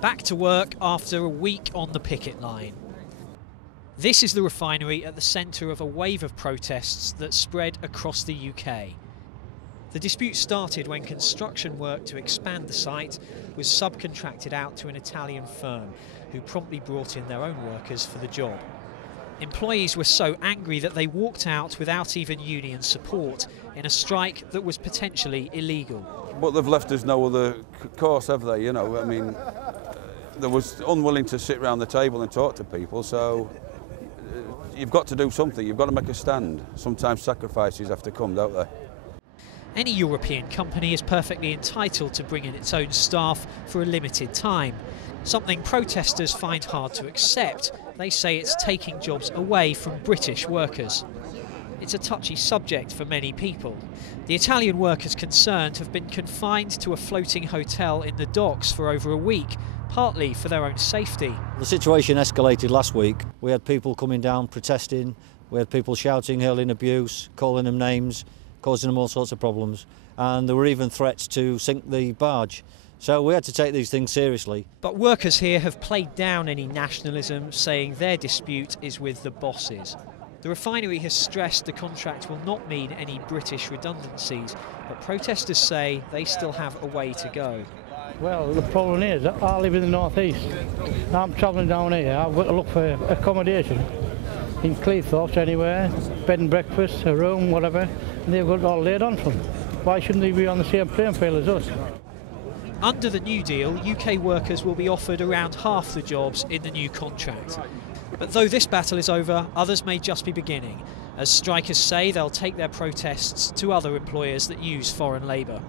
Back to work after a week on the picket line. This is the refinery at the centre of a wave of protests that spread across the UK. The dispute started when construction work to expand the site was subcontracted out to an Italian firm who promptly brought in their own workers for the job. Employees were so angry that they walked out without even union support in a strike that was potentially illegal. But they've left us no other course, have they? You know, I mean, they was unwilling to sit around the table and talk to people, so you've got to do something, you've got to make a stand. Sometimes sacrifices have to come, don't they? Any European company is perfectly entitled to bring in its own staff for a limited time, something protesters find hard to accept. They say it's taking jobs away from British workers. It's a touchy subject for many people. The Italian workers concerned have been confined to a floating hotel in the docks for over a week, partly for their own safety. The situation escalated last week. We had people coming down protesting, we had people shouting, hurling abuse, calling them names, causing them all sorts of problems, and there were even threats to sink the barge. So we had to take these things seriously. But workers here have played down any nationalism, saying their dispute is with the bosses. The refinery has stressed the contract will not mean any British redundancies, but protesters say they still have a way to go. Well, the problem is, I live in the northeast. I'm travelling down here, I've got to look for accommodation in Cleethorpes, anywhere, bed and breakfast, a room, whatever, and they've got it all laid on for them. Why shouldn't they be on the same playing field as us? Under the new deal, UK workers will be offered around half the jobs in the new contract. But though this battle is over, others may just be beginning. As strikers say, they'll take their protests to other employers that use foreign labour.